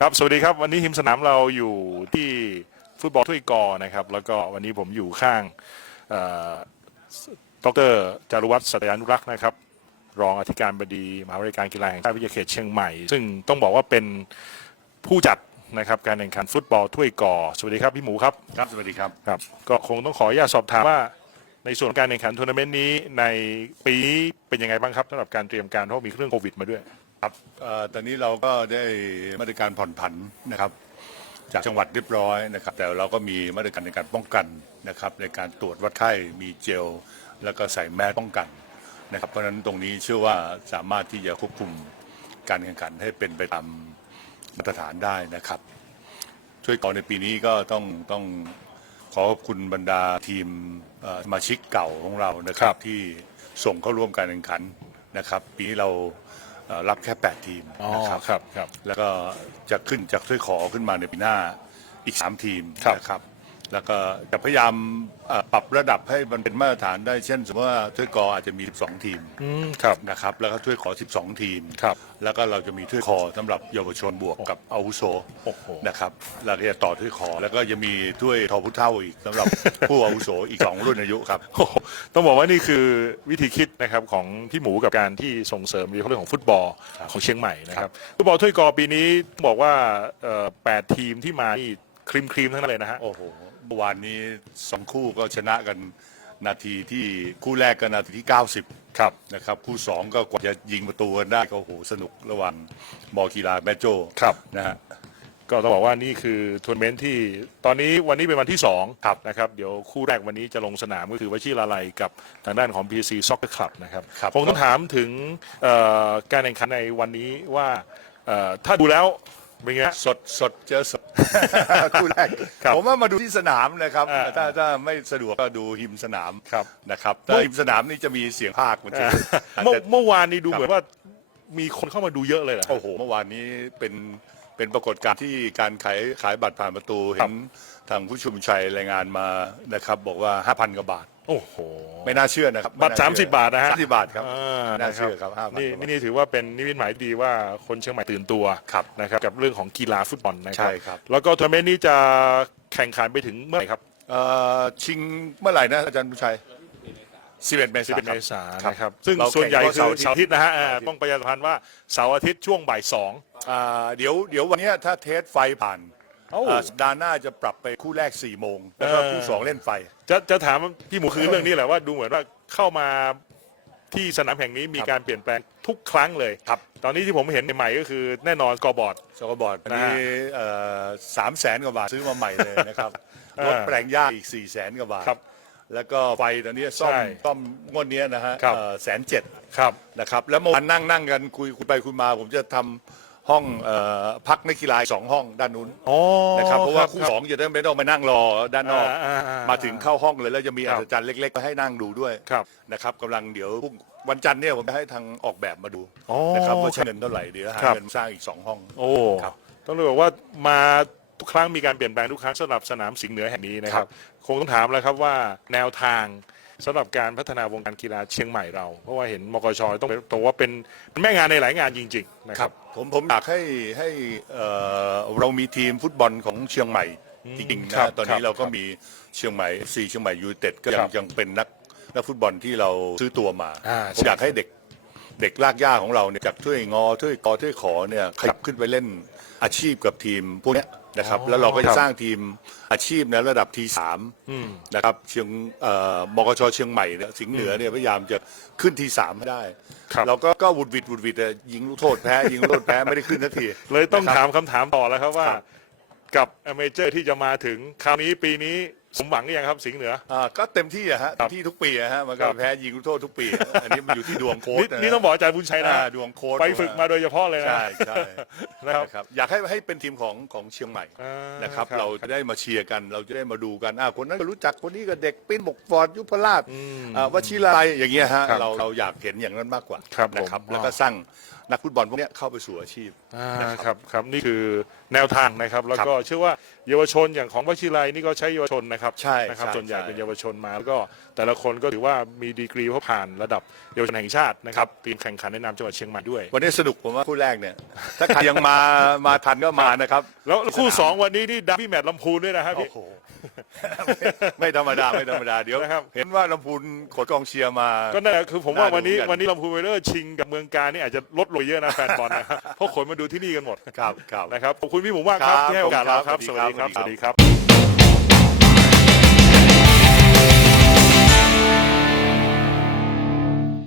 ครับสวัสดีครับวันนี้ทีมสนามเราอยู่ที่ฟุตบอลถ้วยกอนะครับ แล้วก็วันนี้ผมอยู่ข้างเอ่อดรจารุวัฒน์สัตยานุรักษ์นะครับ รองอธิการบดีมหาวิทยาลัยการกีฬาแห่งชาติวิทยาเขตเชียงใหม่ ซึ่งต้องบอกว่าเป็นผู้จัดนะครับการแข่งขันฟุตบอลถ้วยกอสวัสดีครับพี่หมูครับครับสวัสดีครับครับ ก็คงต้องขออนุญาตสอบถามว่าในส่วนของการแข่งขันทัวร์นาเมนต์นี้ในปีนี้เป็นยังไงบ้างครับสำหรับการเตรียมการเพราะมีเรื่องโควิดมาด้วย ครับเอ่อตอนนี้เราก็ได้มาตรการผ่อนผันนะครับ จากจังหวัดเรียบร้อยนะครับ แต่เราก็มีมาตรการในการป้องกันนะครับ ในการตรวจวัดไข้มีเจล แล้วก็ใส่แมสป้องกันนะครับ เพราะฉะนั้นตรงนี้เชื่อว่าสามารถที่จะควบคุมการแข่งขันให้เป็นไปตามมาตรฐานได้นะครับ ช่วยก่อนในปีนี้ก็ต้องต้องขอขอบคุณบรรดาทีมเอ่อสมาชิกเก่าของเรานะคครัรับบที่ส่งเข้าร่วมการแข่งขันนะครับ ปีนี้เรา เอ่อรับแค่ 8 ทีมอ๋อนะครับครับครับแล้วก็จะขึ้นจากถ้วยขอขึ้นมาในปีหน้าอีก 3 ทีมครับ นะครับ แล้วก็จะพยายามเอ่อปรับระดับให้มันเป็นมาตรฐานได้ เช่น สมมติว่าถ้วยกออาจจะมี 12 ทีมอืมครับนะครับ แล้วก็ถ้วยขอ 12 ทีมครับแล้วก็เราจะมีถ้วยคอสำหรับเยาวชนบวกกับอาวุโสโอ้โหนะครับเราก็จะต่อถ้วยคอแล้วก็จะมีถ้วยทอพุเท่าอีกสำหรับผู้อาวุโสอีกสองรุ่นอายุครับโอ้โหต้องบอกว่านี่คือวิธีคิดนะครับของพี่หมูกับการที่ส่งเสริมเรื่องของฟุตบอลครับของเชียงใหม่นะครับฟุตบอลถ้วยกอปีนี้ต้องบอกว่าเอ่อแปดทีมที่มานี่ครีมครีมๆทั้งนั้นเลยนะฮะโอ้โห เมื่อวานนี้สองคู่ก็ชนะกันนาทีที่คู่แรกก็นาทีที่ 90 ครับนะครับ คู่สองก็กว่าจะยิงประตูกันได้ก็โอ้โหสนุกระหว่างมอกีฬาแมโจครับนะฮะก็ต้องบอกว่านี่คือทัวร์นาเมนต์ที่ตอนนี้วันนี้เป็นวันที่สองครับนะครับเดี๋ยวคู่แรกวันนี้จะลงสนามก็คือวชิราลัยกับทางด้านของ PC Soccer Club นะครับครับผมต้องถามถึงเอ่อการแข่งขันในวันนี้ว่าเอ่อถ้าดูแล้ว เป็นไงฮะสดสดเจอสด คู่แรกครับผมว่ามาดูที่สนามนะครับอ่าถ้าถ้าไม่สะดวกก็ดูหิมสนามครับ นะครับถ้าหิมสนามนี่จะมีเสียงภาคมันจะเมื่อแต่ เมื่อวานนี้ดูครับเหมือนว่ามีคนเข้ามาดูเยอะเลยเหรอ โอ้โห เมื่อวานนี้เป็นเป็นปรากฏการณ์ที่การขายขายบัตรผ่านประตูครัเห็บนทางผู้ชุมชัยรายงานมานะครับ บอกว่า 5,000 กว่าบาท โอ้โหไม่น่าเชื่อนะครับบัตรไน่เชื่อ30 บาทนะฮะ30บาทครับ อ่าน่านะคเชื่รับอครับ5,000นี่กว่าบาทนี่ถือว่าเป็นนิมิตหมายดีว่าคนเชียงใหม่ตื่นตัวครับนะครับกับเรื่องของกีฬาฟุตบอลนะครัใช่ครับ แล้วก็ทัวร์นาเมนต์นี้จะแข่งขันไปถึงเมื่อไหร่ครับ เอ่อชิงเมื่อไหร่นะอาจารย์ผู้ชัย11เมษายน11เมษายนครับนะครับ ซึ่งเราส่วนใหญ่แข่งคือเสาร์เสาร์อาทิตย์นะฮะอ่าเสาร์อาทิตย์ต้องประชาสัมพันธ์ว่าเสาร์อาทิตย์ช่วงบ่ายสอง อ่าเดี๋ยวเดี๋ยววันเนี้ยถ้าเทสไฟผ่านเอ้าอ่า สัปดาห์หน้าจะปรับไปคู่แรก4โมงแล้วก็เออคู่สองเล่นไฟ จะจะถามพี่หมูคือเรื่องนี้แหละว่าดูเหมือนว่าเข้ามาที่สนามแห่งนี้มีครับการเปลี่ยนแปลงทุกครั้งเลยครับ ตอนนี้ที่ผมเห็นใหม่ๆก็คือแน่นอนกอบอร์ดสกบอร์ดอันนะนี้ฮะสามแสนกว่าบาทซื้อมาใหม่เลยนะครับเออรถแปลงหญ้าอีก4ี่แสนกว่าบาทครับแล้วก็ไฟตอนนี้ซ่อมใช่ซ่อมงวดเนี้ยนะฮะครับแสนเจ็ดครับนะครับ แล้วเมื่อวานนั่งนั่งกันคุยคุยไปคุยมา ผมจะทำ ห้องเอ่อพักนักกีฬาอีกสองห้องด้านนู้นอ๋อนะครับเพราะว่าคู่รับสองจะได้ไม่ต้องมานั่งรอด้านนอกอ่าอ่าอ่ามมาถึงเข้าห้องเลยแล้วจะมีครัอับศจรรย์เล็กๆมาให้นั่งดูด้วยครับ นะครับกำลังเดี๋ยวพรุ่งวันจันทร์เนี่ยผมจะให้ทางออกแบบมาดูอ๋อนะครับว่าคใช้รับเงินเท่าไหร่เดี๋ยวหาครับ เงินสร้างอีกสองห้อง โอ้ครับต้องเลยบอกว่ามาทุกครั้งมีการเปลี่ยนแปลงทุกครั้งสำหรับสนามสิงห์เหนือแห่งนี้นะครับ คงต้องถามแล้วครับว่าแนวทาง สำหรับการพัฒนาวงการกีฬาเชียงใหม่เรา เพราะว่าเห็นมกชต้องต้องว่าเป็นเป็นแม่งานในหลายงานจริงๆนะคครัรับบผมผมอยากให้ให้เอ่อเรามีทีมฟุตบอลของเชียงใหม่จริงๆครันะบตอนครันี้บเราก็มีเชียงใหม่ซีเชียงใหม่ยูไนเต็ดก็ยัครังบยังเป็นนักนักฟุตบอลที่เราซื้อตัวมาอ่าผมใช่อยากให้เด็กเด็กลากย่าของเราเนี่ยจากถ้วยงอถ้วยกอถ้วยขอเนี่ยขยับขึ้นไปเล่นอาชีพกับทีมพวกเนี้ย นะครับอ๋อแล้วเราก็คจะรับสร้างทีมอาชีพในระดับทีสามอืมนะครับเชียงเอ่อมกชเชียงใหม่เนี่ยสิงห์เหนือเนี่ยพยายามจะขึ้นทีสามให้ได้ครับเราก็ก็วุดวิดวุดวิดแต่ยิงลูกโทษแพ้ยิงลูกโทษแพ้ไม่ได้ขึ้นสักทีเลยต้องนะครับถามคำถามต่อแล้วครับว่าครับกับอเมเจอร์ที่จะมาถึงคราวนี้ปีนี้ สมหวังหรือยังครับสิงห์เหนือ อ่าก็เต็มที่อะฮะครัเต็บมที่ทุกปีอะฮะมันก็ครับ แพ้ยิงลูกโทษทุกปี อันนี้มันอยู่ที่ดวงโค้ชนี่นี่ต้องบอกอาจารย์บุญชัยนะอ่าดวงโค้ชไปฝึกมาโดยเฉพาะเลยนะ ใช่ใช่นะครับนะครับ อยากให้ให้เป็นทีมของของเชียงใหม่อ่านะครับครับ เราจะได้มาเชียร์กัน เราจะได้มาดูกันอ่าคนนั้นก็รู้จักคนนี้ก็เด็กปิ้นบกฟอร์ดยุพราชอืมอ่าวชิราลัยอย่างเงี้ยฮะครับเราเราอยากเห็นอย่างนั้นมากกว่าครับนะครับผมแล้วก็สร้างนักฟุตบอลพวกเนี้ยเข้าไปสู่อาชีพ อ่านะครับครับครับนี่คือแนวทางนะครับ แล้วก็เชื่อว่าเยาวชนอย่างของวชิไลนี่ก็ใช้เยาวชนนะครับใช่นะครับใช่ส่วนใหญ่ใช่เป็นเยาวชนมาแล้วก็แต่ละคนก็ถือว่ามีดีกรีเพราะผ่านระดับเยาวชนแห่งชาตินะครับทีมแข่งขันในนามจังหวัดเชียงใหม่ด้วย วันนี้สนุกผมว่าคู่แรกเนี่ยถ้าใครยังมามาทันก็มานะครับ แล้วคู่สองวันนี้นี่ดับบี้แมตช์ลำพูนด้วยนะครับโอ้พี่โหไม่ธรรมดาไม่ธรรมดาเดี๋ยวนะครับ เห็นว่าลำพูนขนกองเชียร์มาก็นั่นแหละคือผมว่าน่าดูวันนี้กันวันนี้ลำพูนไวเลอร์ชิงกับเมืองการนี่อาจจะลดลงเยอะนะแฟนบอลนะครับเพราะขนมาดูที่นี่กันหมดครับครับนะครับขอบคุณพี่หมูมากครับครับที่ให้โอกาสเราครับขสอบวัสคุณดีคครัรับบสวัสดีครับ